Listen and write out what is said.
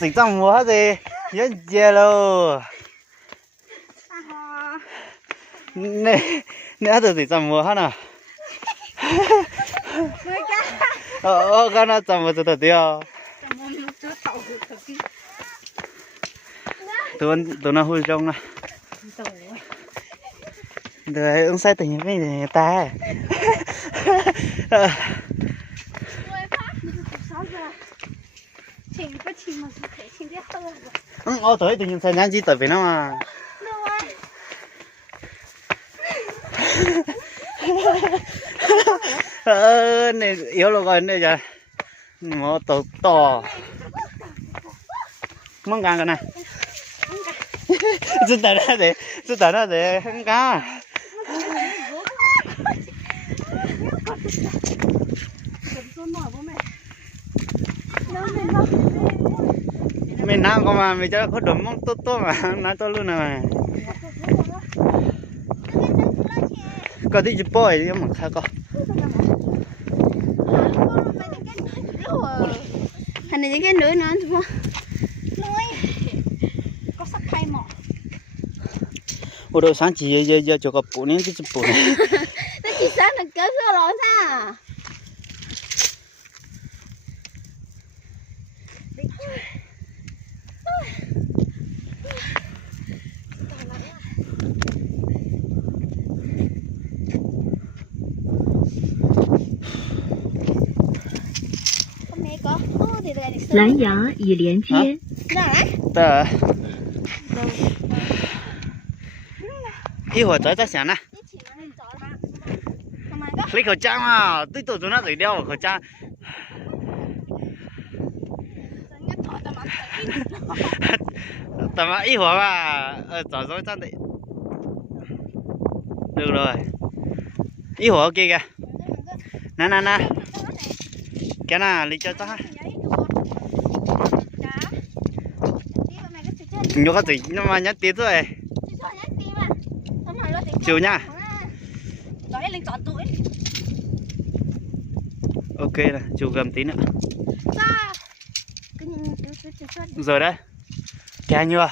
chỉ trong mùa gì nhớ chia luôn nè nè từ chỉ trong mùa hả nào cái nó trong mùa từ tiêu tụi nó hui trong nè rồi ứng sai tình với người ta ô tới tự nhiên sai nhãn gì tới vì nó mà này yếu rồi coi này giờ nó to to mong càng cái này chúng ta nó để không cá mình nào có mà mình cho có đốm mong tốt tốt mà nói tốt luôn này có tí chụp bôi chứ mà khác có thành này những cái lưỡi nó đúng không lưỡi có sắc thay mỏ ủa đồ sáng chỉ giờ cho có bún nên cái chụp bún nó chỉ sáng là kéo xưa rồi sao蓝牙已连接。对。一会儿再想呢。lấy khẩu trang mà, tôi tụi nó phải đeo khẩu trang. Tầm ít hồi mà, giỏi giỏi chân đấy. Được rồi. Ít hồi kia kìa. Nè. Cái nào lấy cho ta. Nhớ cái gì nhưng mà nhớ tí thôi. Chiều nha. Ok này, chiều gầm tí nữa. Rồi đấy. Kìa chưa?